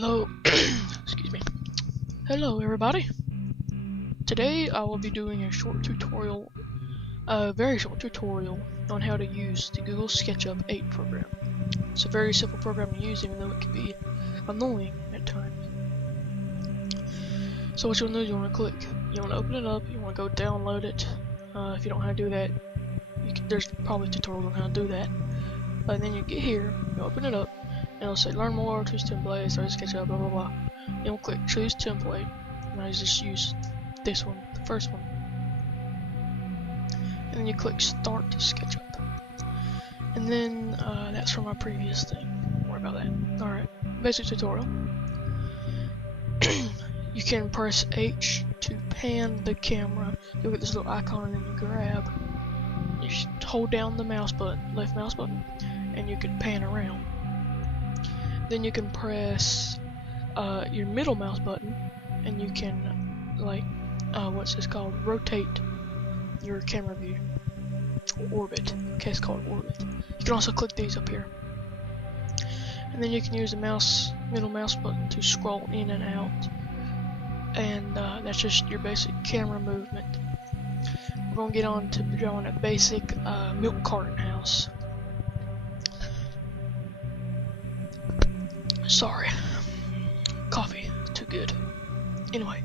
Hello, excuse me. Hello, everybody. Today I will be doing a short tutorial, a very short tutorial on how to use the Google Sketchup 8 program. It's a very simple program to use, even though it can be annoying at times. So what you want to do is you want to click, you want to open it up, you want to go download it. If you don't know how to do that, there's probably tutorials on how to do that. And then you get here, you open it up, and it'll say learn more, choose template, start SketchUp, blah blah blah. And we'll click choose template, and I just use this one, the first one. And then you click start SketchUp. And then that's from my previous thing. Don't worry about that. Alright, basic tutorial. You can press H to pan the camera. You'll get this little icon, and then you grab. You just hold down the mouse button, left mouse button, and you can pan around. Then you can press your middle mouse button, and you can, like, what's this called? Rotate your camera view. Orbit. Okay, it's called orbit. You can also click these up here. And then you can use the middle mouse button to scroll in and out. And that's just your basic camera movement. We're going to get on to drawing a basic milk carton house. Sorry, coffee, too good. Anyway,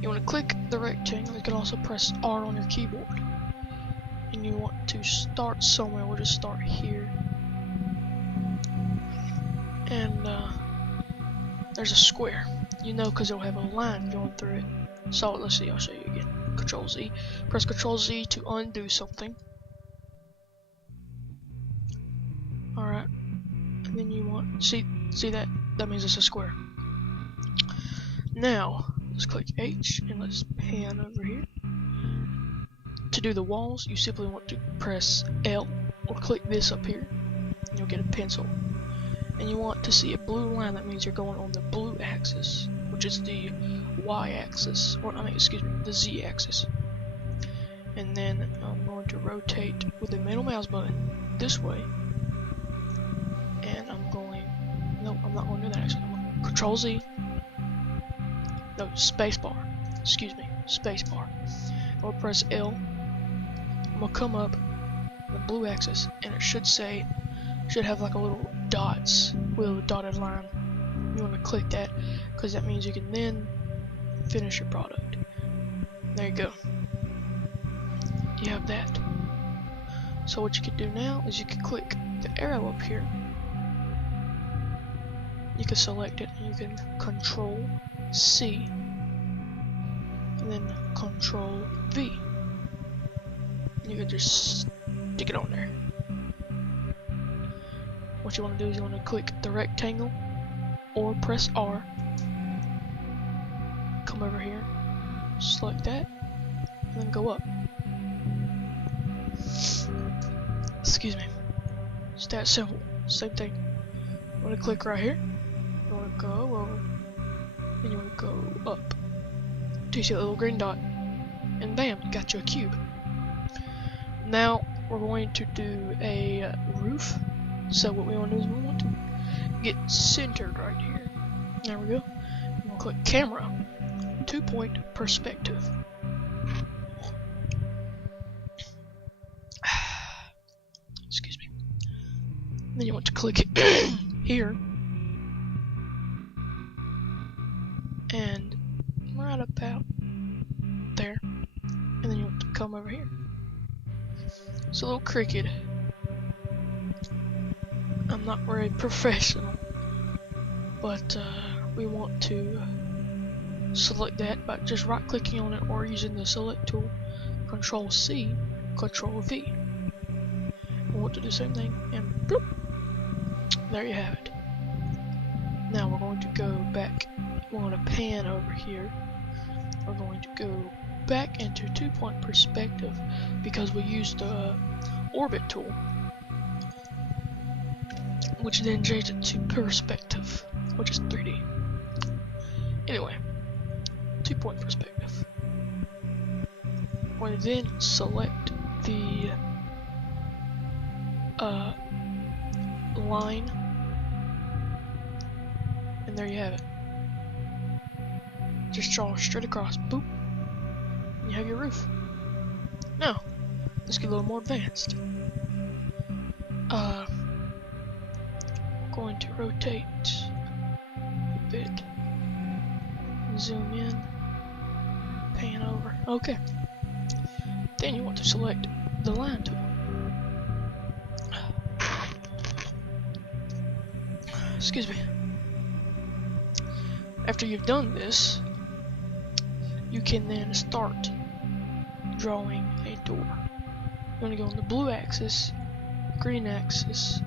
you want to click the rectangle. You can also press R on your keyboard. And you want to start somewhere. We'll just start here. And there's a square. You know, because it'll have a line going through it. So let's see, I'll show you again. Control Z. Press Control Z to undo something. Alright. And then you want, see that? That means it's a square. Now, let's click H and let's pan over here. To do the walls, you simply want to press L or click this up here. And you'll get a pencil. And you want to see a blue line. That means you're going on the blue axis, which is the Y axis, or excuse me, the Z axis. And then I'm going to rotate with the middle mouse button this way. And I'm going, no, I'm not going to do that actually. I'm going to Control Z. No, space bar. Excuse me, space bar. I'll press L. I'm going to come up the blue axis, and it should have like a little dots with a dotted line. You want to click that because that means you can then finish your product. There you go. You have that. So what you can do now is you can click the arrow up here. You can select it and you can Control C and then Control V. You can just stick it on there. What you want to do is you want to click the rectangle or press R. Come over here, select that, and then go up. Excuse me. It's that simple. Same thing. You want to click right here. You want to go over, and you want to go up. Do you see that little green dot? And bam, you got you a cube. Now we're going to do a roof. So what we want to do is we want to get centered right here. There we go. We'll click camera, 2-point perspective. Excuse me. Then you want to click it here. And right about there. And then you want to come over here. It's a little crooked. I'm not very professional, but we want to select that by just right clicking on it or using the select tool, Control C, Control V. We want to do the same thing, and bloop, there you have it. Now we're going to go back. We're going to pan over here. We're going to go back into 2-point perspective because we used the orbit tool, which then changed it to perspective, which is 3D. Anyway, 2-point perspective. We'll then select the line And there you have it. Just draw straight across, boop, and you have your roof. Now, let's get a little more advanced. We're going to rotate a bit, zoom in, pan over. Okay. Then you want to select the line tool. Excuse me. After you've done this, you can then start drawing a door. You want to go on the blue axis, green axis,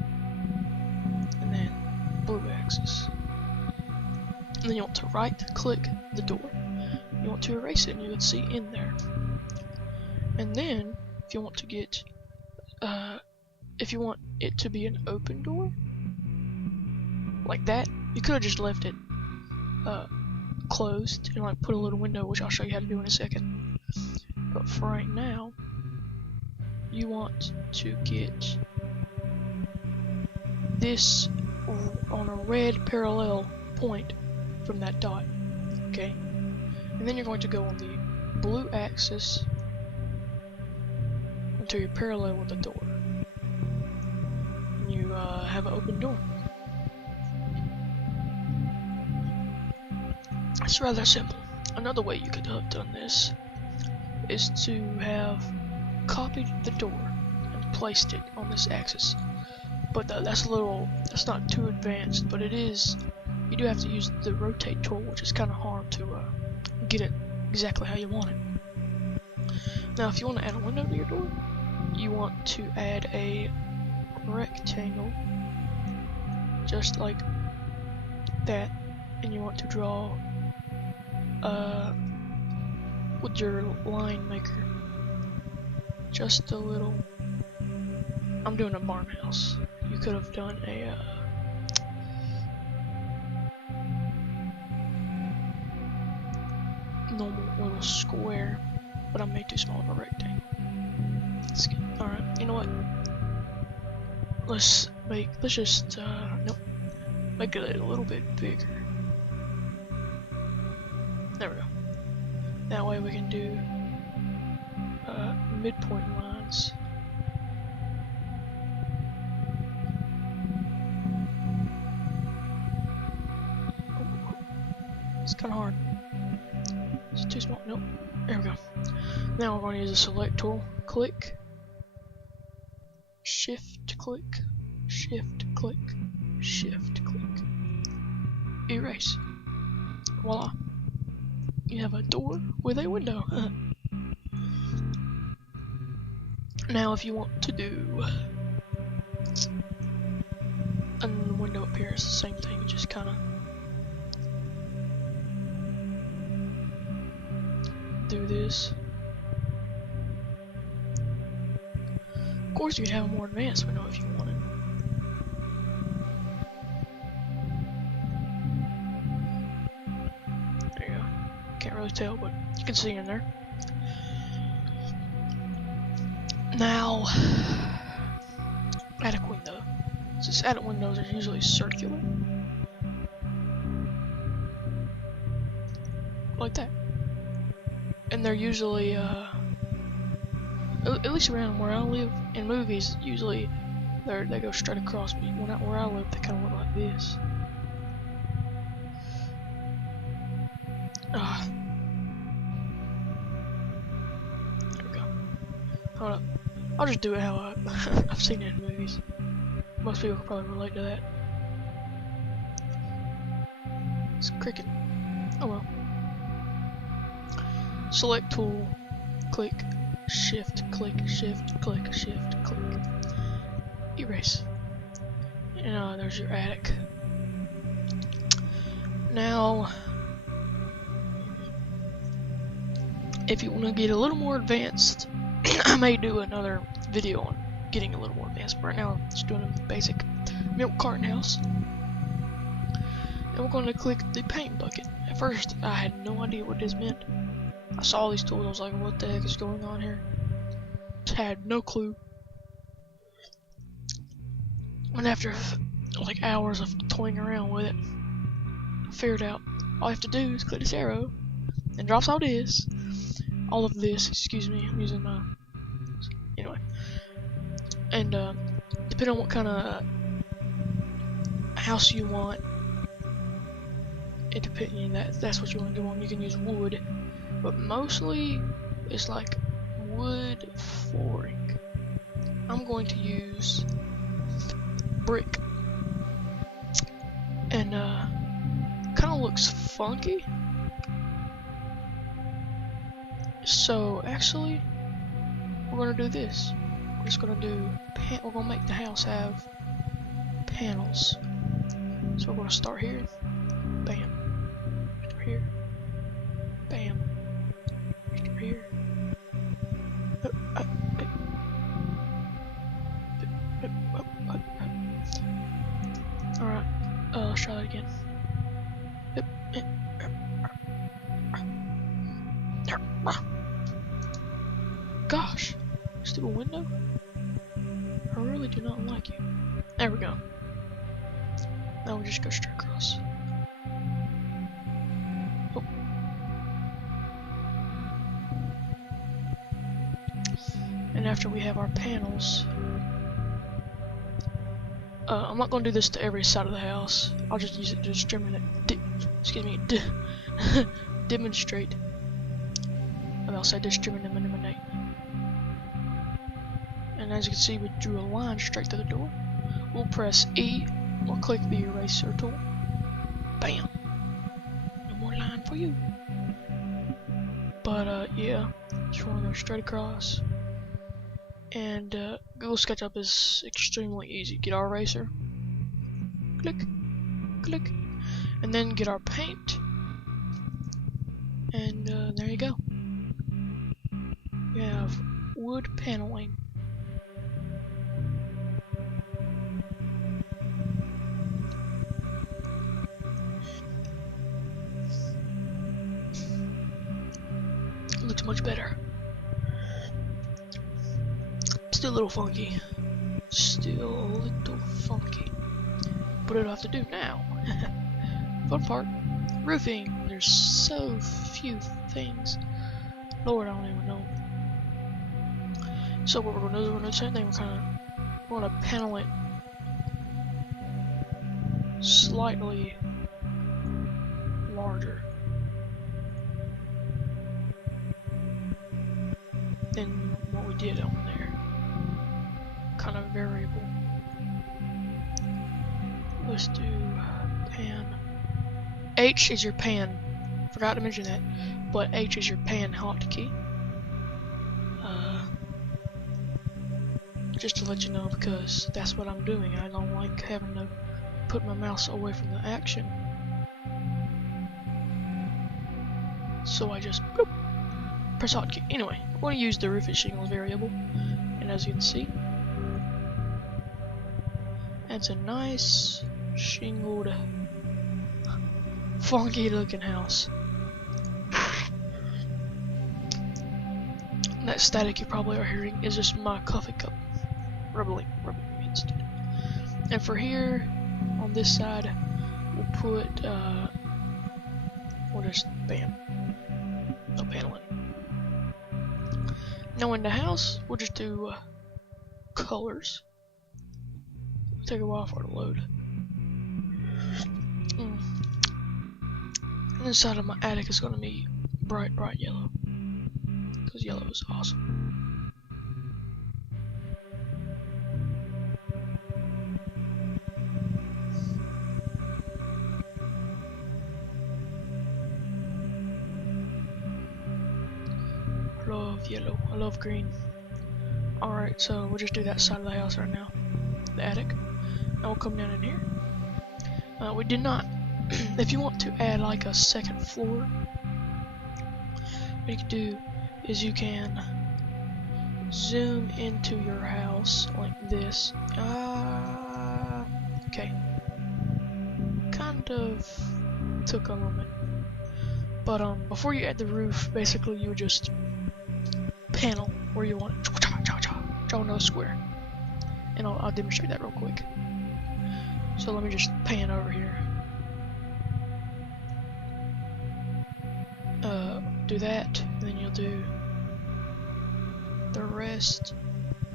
and then blue axis. And then you want to right click the door. You want to erase it, and you can see in there. And then, if you want to get, if you want it to be an open door, like that, you could have just left it closed and like put a little window, which I'll show you how to do in a second. But for right now, you want to get this on a red parallel point from that dot, okay? And then you're going to go on the blue axis until you're parallel with the door. And you have an open door. It's rather simple. Another way you could have done this is to have copied the door and placed it on this axis. But that's not too advanced, but it is, you do have to use the rotate tool, which is kind of hard to get it exactly how you want it. Now if you want to add a window to your door, you want to add a rectangle just like that, and you want to draw with your line maker just a little. I'm doing a barn house. You could have done a normal little square, but I made too small of a rectangle. Alright, you know what? Let's just nope, make it a little bit bigger. There we go. That way we can do midpoint lines. It's kind of hard. It's too small. Nope. There we go. Now we're going to use the select tool. Click. Shift click. Shift click. Shift click. Erase. Voila. You have a door with a window. Now if you want to do a window up here, it's the same thing, just kind of do this. Of course you can have a more advanced window if you wanted. There you go. Can't really tell, but you can see in there. Now, attic window. Since attic windows are usually circular, like that, and they're usually, at least around where I live, in movies, usually they go straight across. But where I live, they kind of look like this. There we go. Hold up. I'll just do it how I've seen it in movies. Most people can probably relate to that. It's cricket. Oh well. Select tool, click, shift, click, shift, click, shift, click. Erase. And there's your attic. Now, if you want to get a little more advanced, I may do another video on getting a little more advanced, but right now I'm just doing a basic milk carton house. And we're going to click the paint bucket. At first, I had no idea what this meant. I saw these tools, I was like, what the heck is going on here? Had no clue. And after like hours of toying around with it, figure it out. All you have to do is click this arrow, and drops all this. All of this, excuse me, I'm using my... Anyway. And, depending on what kind of house you want, it depends, that's what you want to do on. You can use wood, but mostly it's like wood flooring. I'm going to use brick, and kind of looks funky. So actually, we're gonna do this. We're just gonna do we're gonna make the house have panels. So we're gonna start here. Bam. Start here. Bam. Start here. Alright, let's try that again. Gosh, stupid window. I really do not like you. There we go. Now we just go straight across. Oh. And after we have our panels, I'm not going to do this to every side of the house. I'll just use it to demonstrate. I'll say discriminate. And as you can see, we drew a line straight through the door. We'll press E or click the eraser tool. Bam! No more line for you. But yeah, just want to go straight across. And Google SketchUp is extremely easy. Get our eraser, click, click, and then get our paint. And there you go. We have wood paneling. Looks much better. Still a little funky. But it'll have to do now. Fun part. Roofing. There's so few things. Lord, I don't even know. So what we're gonna do, we're gonna do the same thing. We're gonna panel it slightly larger than what we did on there. Kind of variable. Let's do pan. H is your pan. Forgot to mention that, but H is your pan hotkey. Just to let you know, because that's what I'm doing. I don't like having to put my mouse away from the action. So I just boop, press hotkey. Anyway, we're going to use the roofing shingles variable, and as you can see, it's a nice shingled, funky looking house. And that static you probably are hearing is just my coffee cup rubbing against it. And for here, on this side, we'll put, we'll just, bam, no paneling. Now in the house, we'll just do colors. It'll take a while for it to load. And inside of my attic is going to be bright yellow, because yellow is awesome. I love yellow. I love green. Alright, so we'll just do that side of the house right now. The attic. And we'll come down in here. We did not... if you want to add like a second floor, what you can do is you can zoom into your house like this. Okay. Kind of took a moment. But before you add the roof, basically you would just panel where you want it. Draw another square. And I'll demonstrate that real quick. So let me just pan over here. do that, and then you'll do the rest,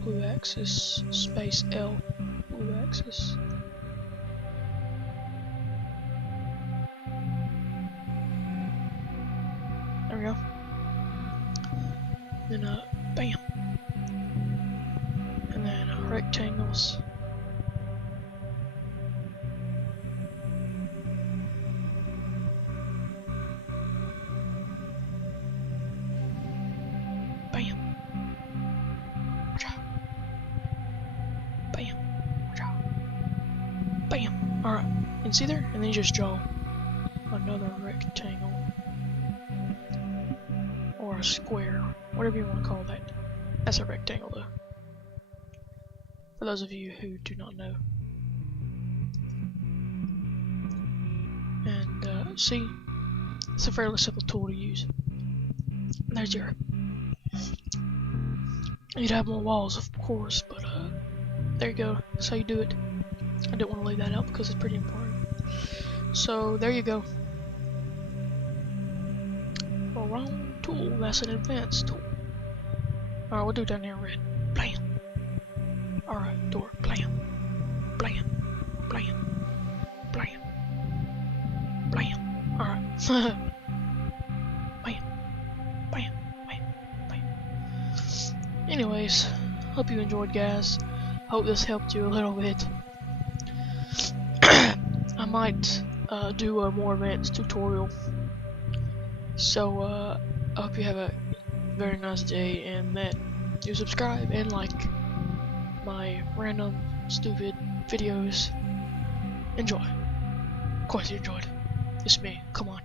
blue axis, space L, blue axis. There we go. Then bam. And then rectangles. Bam. Bam. Bam. Alright. And see there? And then you just draw another rectangle. Or a square. Whatever you want to call that. That's a rectangle though. For those of you who do not know. And see? It's a fairly simple tool to use. There's your. You'd have more walls, of course, but there you go. That's how you do it. I didn't want to leave that out because it's pretty important. So there you go. Oh, wrong tool. That's an advanced tool. Alright, we'll do it down here in red. Blam. Alright, door. Blam. Blam. Blam. Blam. Blam. Alright. Bam. Bam. Bam. Bam. Anyways, hope you enjoyed, guys. Hope this helped you a little bit. I might do a more advanced tutorial. So I hope you have a very nice day, and that you subscribe and like my random stupid videos. Enjoy. Of course you enjoyed. It's me. Come on.